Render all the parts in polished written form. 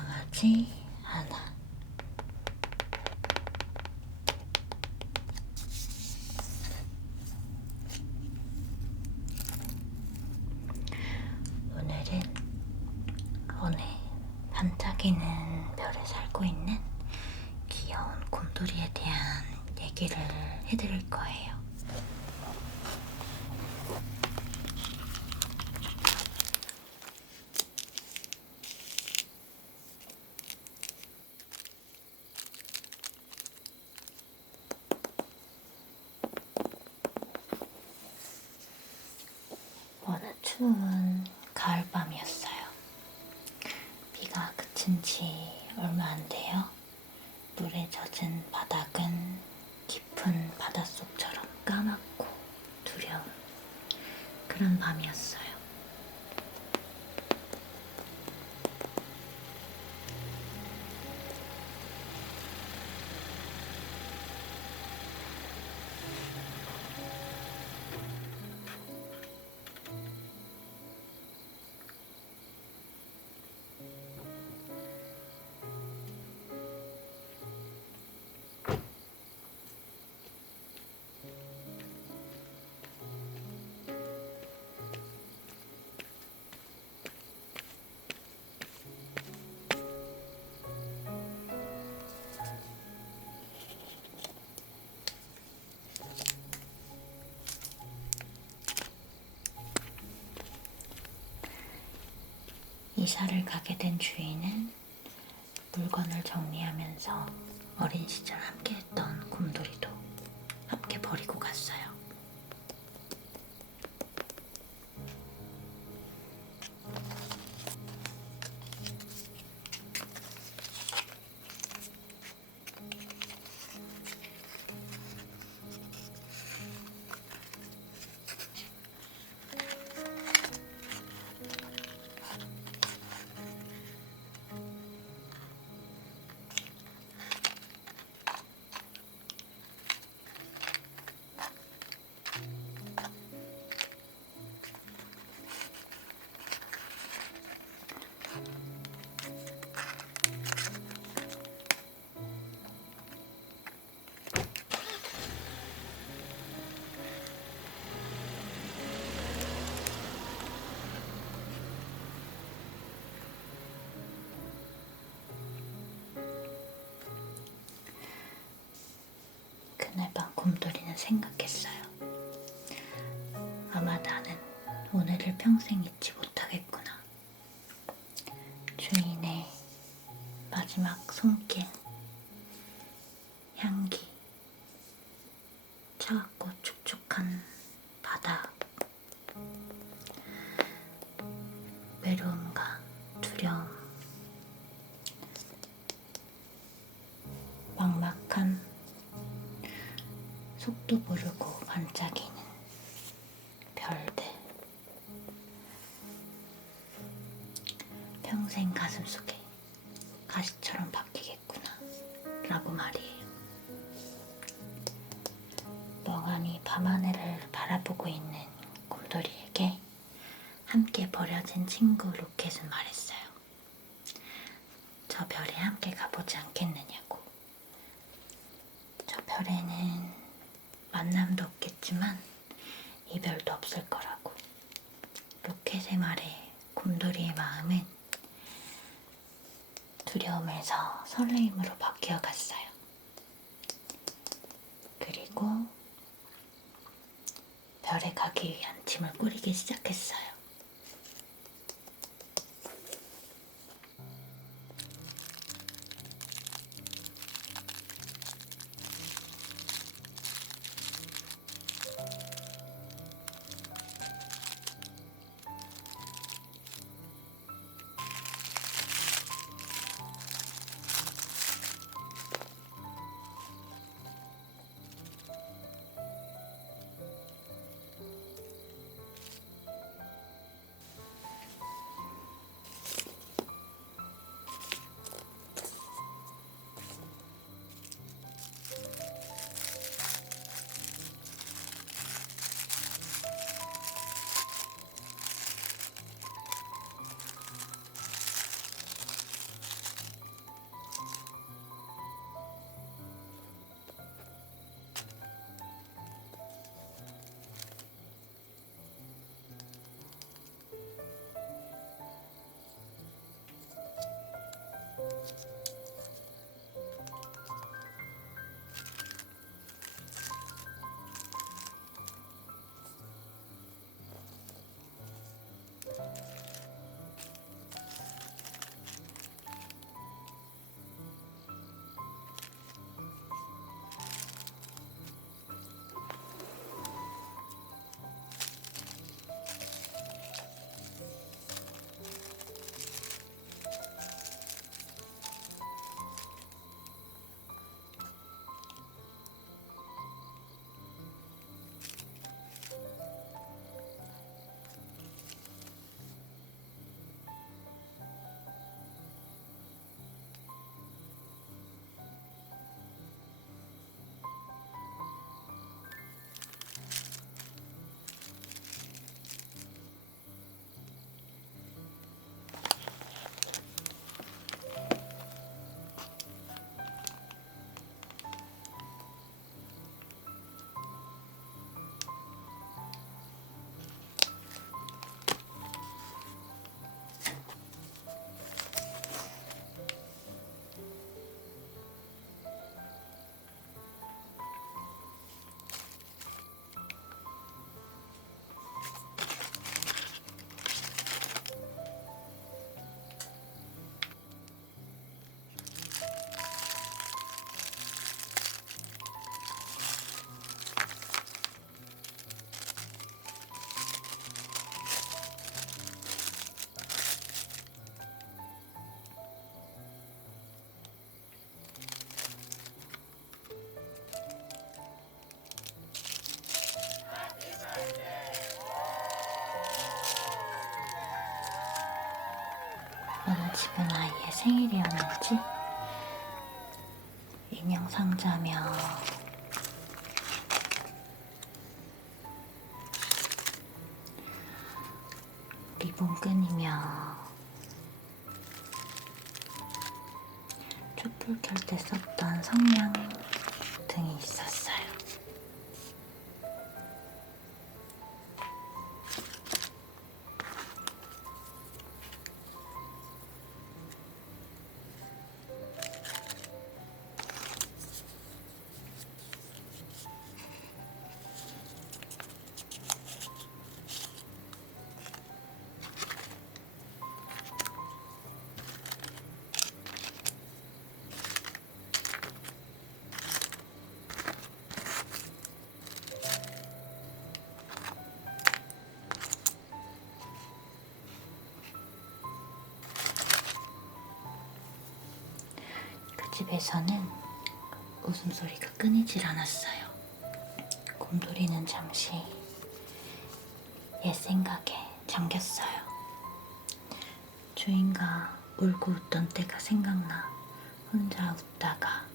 건강하지 않아. 오늘은 어느 반짝이는 별에 살고 있는 귀여운 곰돌이에 대한 얘기를 해드릴 거예요. 어느 추운 가을밤이었어요. 비가 그친 지 얼마 안 돼요. 물에 젖은 바닥은 깊은 바닷속처럼 까맣고 두려운 그런 밤이었어요. 이사를 가게 된 주인은 물건을 정리하면서 어린 시절 함께했던 곰돌이도 함께 버리고 갔어요. 그날 밤 곰돌이는 생각했어요. 아마 나는 오늘을 평생 잊지 못하겠구나. 주인의 마지막 손길, 향기, 차갑고 촉촉한 바다, 외로움과 두려움, 막막한 속도 모르고 반짝이는 별들, 평생 가슴속에 가시처럼 박히겠구나 라고 말이에요. 멍하니 밤하늘을 바라보고 있는 곰돌이에게 함께 버려진 친구 로켓은 말했어요. 저 별에 함께 가보지 않겠느냐고. 저 별에는 만남도 없겠지만 이별도 없을 거라고. 로켓의 말에 곰돌이의 마음은 두려움에서 설레임으로 바뀌어 갔어요. 그리고 별에 가기 위한 짐을 꾸리기 시작했어요. 어느 집은 아이의 생일이었는지 인형 상자며 리본끈이며 촛불 켤 때 썼던 성냥 등이 있었어요. 집에서는 웃음소리가 끊이질 않았어요. 곰돌이는 잠시 옛 생각에 잠겼어요. 주인과 울고 웃던 때가 생각나 혼자 웃다가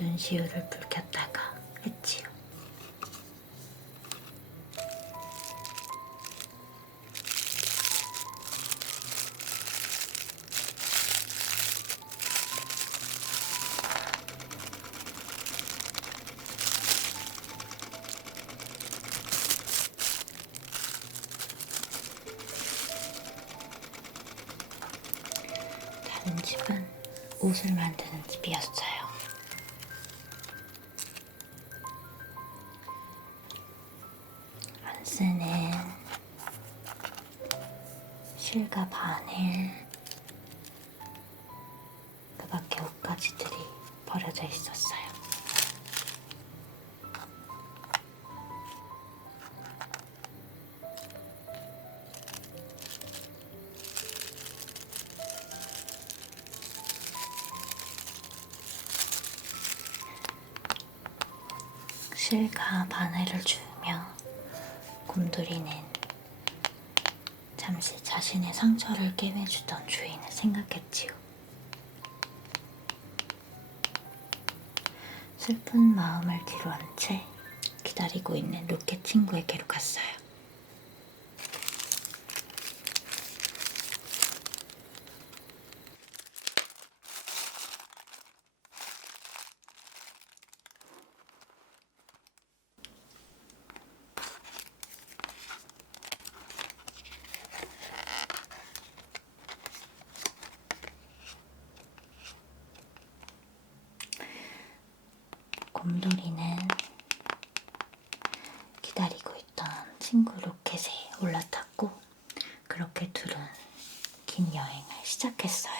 눈시울을 붉혔다가 했지요. 다른 집은 옷을 만드는 집이었어요. 안 쓰는 실과 바늘, 그 밖에 옷가지들이 버려져 있었어요. 실과 바늘을 주우며 곰돌이는 잠시 자신의 상처를 꿰매주던 주인을 생각했지요. 슬픈 마음을 뒤로한 채 기다리고 있는 로켓 친구에게로 갔어요. 곰돌이는 기다리고 있던 시작했어요.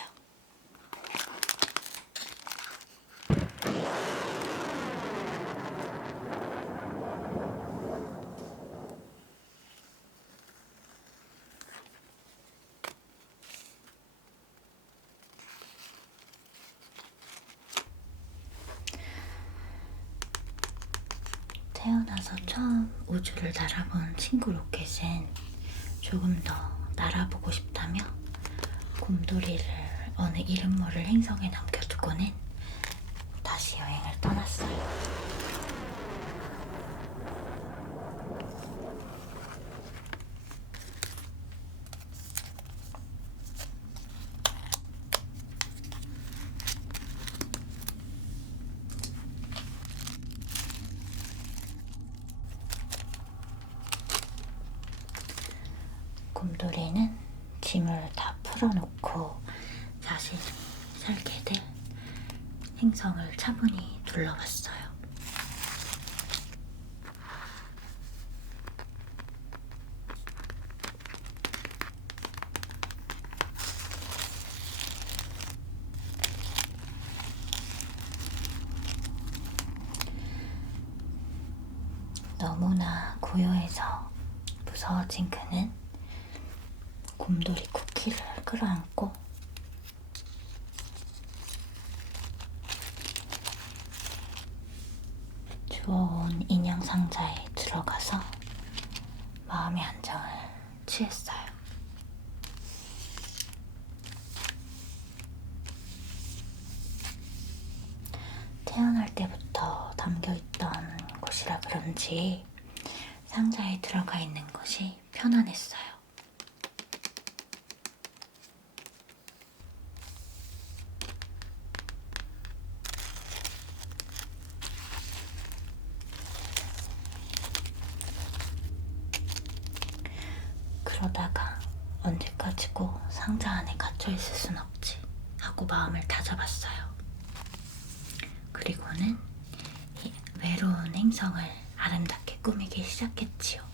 태어나서 처음 우주를 날아본 친구 로켓은 조금 더 날아보고 싶다며 곰돌이를 어느 이름 모를 행성에 남겨두고는 다시 여행을 떠났어요. 곰돌이는 짐을 다 풀어놓고 자신이 살게 될 행성을 차분히 둘러봤어요. 너무나 고요해서 무서워진 그는 곰돌이 쿠키를 끌어안고 주워온 인형 상자에 들어가서 마음의 안정을 취했어요. 태어날 때부터 담겨있던 곳이라 그런지 상자에 들어가 있는 것이 편안했어요. 그러다가 언제까지고 상자 안에 갇혀있을 순 없지 하고 마음을 다잡았어요. 그리고는 이 외로운 행성을 아름답게 꾸미기 시작했지요.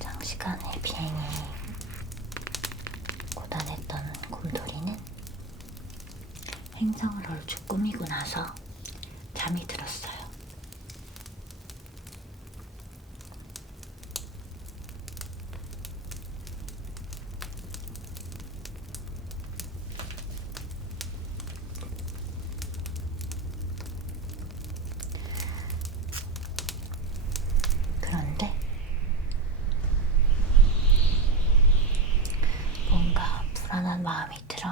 장시간의 비행이 고단했던 곰돌이는 행성을 얼추 꾸미고 나서 잠이 들었어요. 그런데 뭔가 불안한 마음이 들어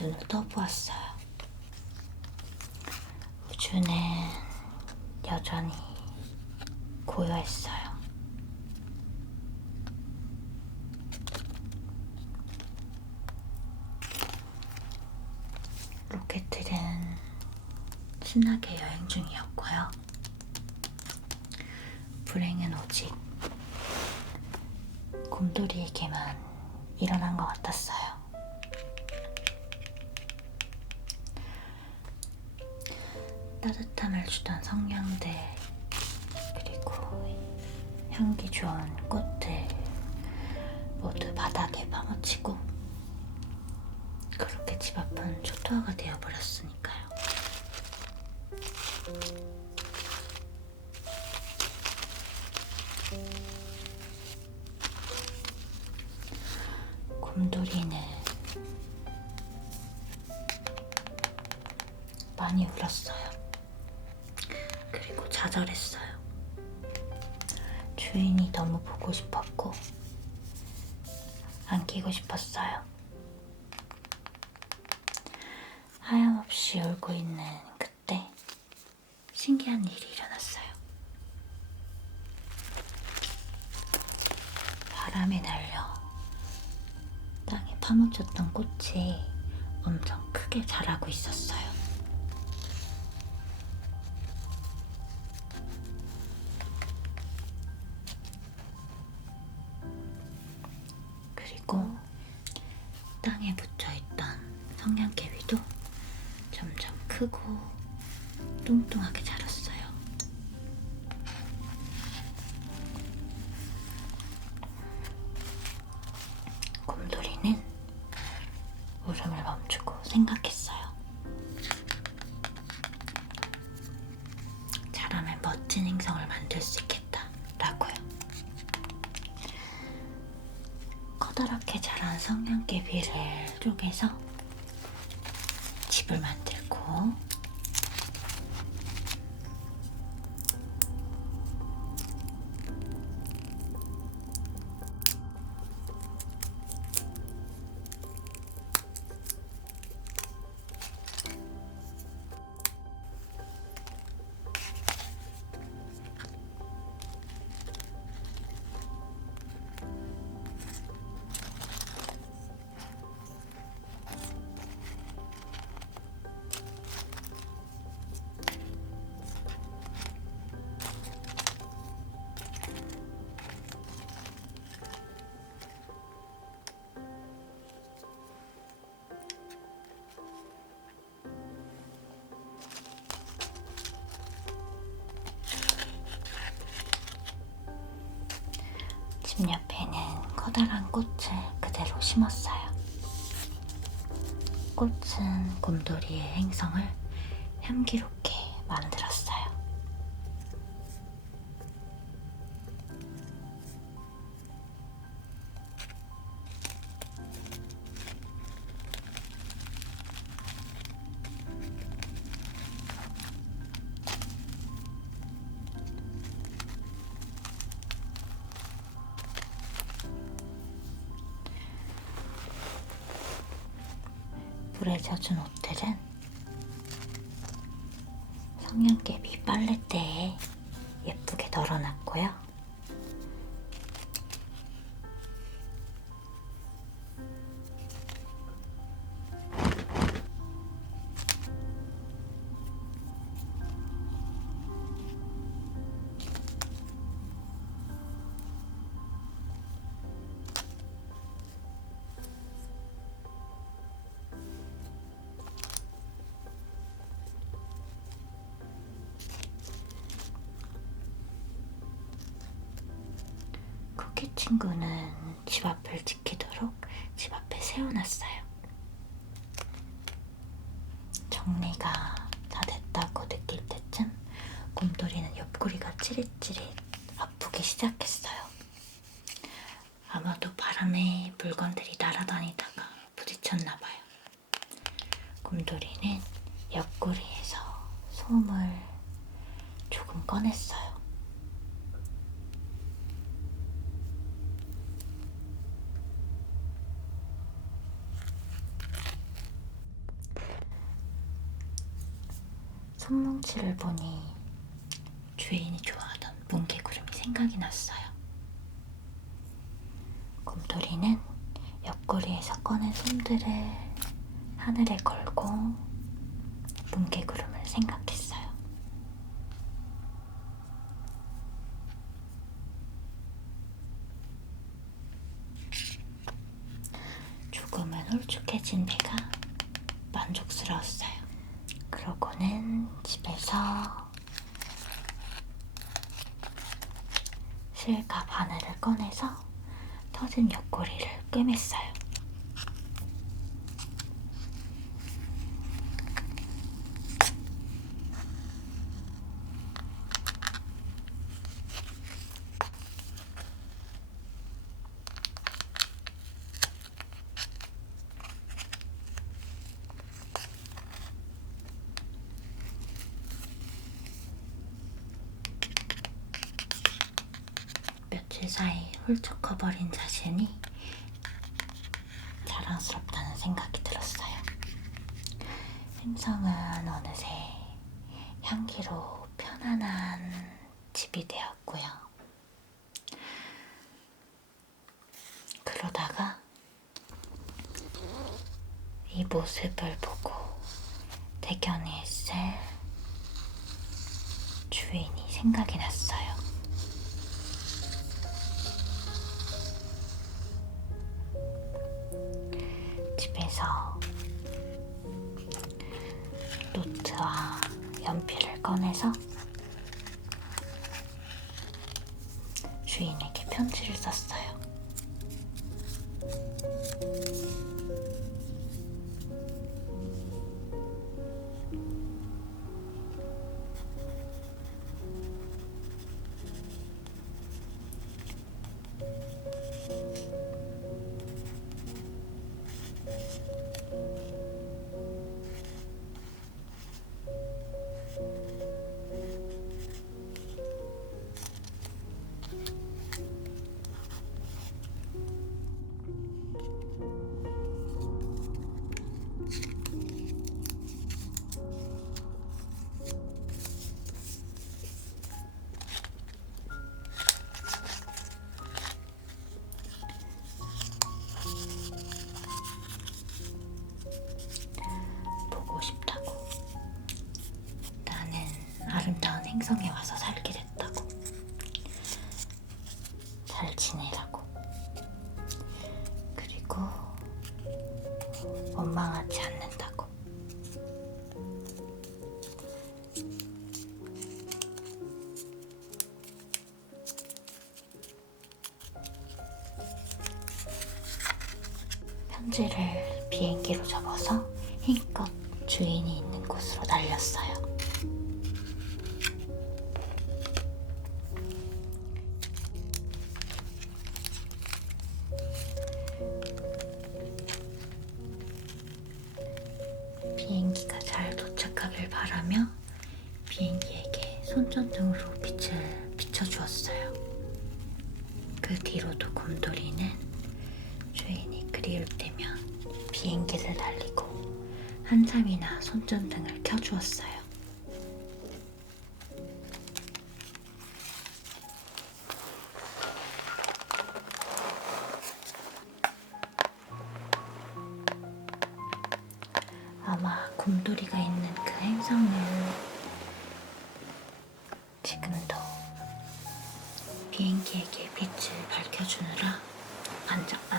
눈을 떠보았어요. 우주는 여전히 고요했어요. 로켓들은 신나게 여행 중이었고요. 불행은 오직 곰돌이에게만 일어난 것 같았어요. 따뜻함을 주던 성냥들, 그리고 향기 좋은 꽃들 모두 바닥에 파묻히고 그렇게 집 앞은 초토화가 되어버렸으니까요. 곰돌이는 많이 울었어요. 그리고 좌절했어요. 주인이 너무 보고 싶었고 안기고 싶었어요. 하염없이 울고 있는 그때 신기한 일이 일어났어요. 바람에 날려 땅에 파묻혔던 꽃이 엄청 크게 자라고 있었어요. 그리고 땅에 묻혀있던 성냥개비도 점점 크고 뚱뚱하게 자랐어요. 곰돌이는 울음을 멈추고 생각했어요. 잘하면 멋진 행성을 만들 수 있겠다라고요. 커다랗게 자란 성냥개비를 쪼개서 집을 만들고 집 옆에는 커다란 꽃을 그대로 심었어요. 꽃은 곰돌이의 행성을 향기롭게 만들었어요. 불에 젖은 옷들은 성냥개비 빨래대에 예쁘게 널어놨고요. 쿠키 친구는 집 앞을 지키도록 집 앞에 세워놨어요. 정리가 다 됐다고 느낄 때쯤 곰돌이는 옆구리가 찌릿찌릿 아프기 시작했어요. 아마도 바람에 물건들이 날아다니다가 부딪혔나봐요. 곰돌이는 옆구리에서 솜을 조금 꺼냈어요. 손뭉치를 보니 주인이 좋아하던 뭉게구름이 생각이 났어요. 곰돌이는 옆구리에서 꺼낸 솜들을 하늘에 걸고 뭉게구름을 생각했어요. 조금은 홀쭉해진 배가 만족스러웠어요. 그러고는 집에서 실과 바늘을 꺼내서 터진 옆구리를 꿰맸어요. 회사에 훌쩍 커버린 자신이 자랑스럽다는 생각이 들었어요. 행성은 어느새 향기로 편안한 집이 되었고요. 그러다가 이 모습을 보고 대견해 있을 주인이 생각이 났어요. 집에서 노트와 연필을 꺼내서 주인에게 편지를 썼어요. 보고 싶다고. 나는 아름다운 행성에 와서 살게 됐다고. 잘 지내라고. 그리고 원망하지 않는다고. 편지를 비행기로 접어서 힘껏 주인이 있는 곳으로 날렸어요. 비행기가 잘 도착하길 바라며 비행기에게 손전등으로 빛을 비춰주었어요. 그 뒤로도 곰돌이는 주인이 그리울 때면 비행기를 날리고 한참이나 손전등을 켜주었어요. 아마 곰돌이가 있는 그 행성은 지금도 비행기에게 빛을 밝혀주느라 반짝반짝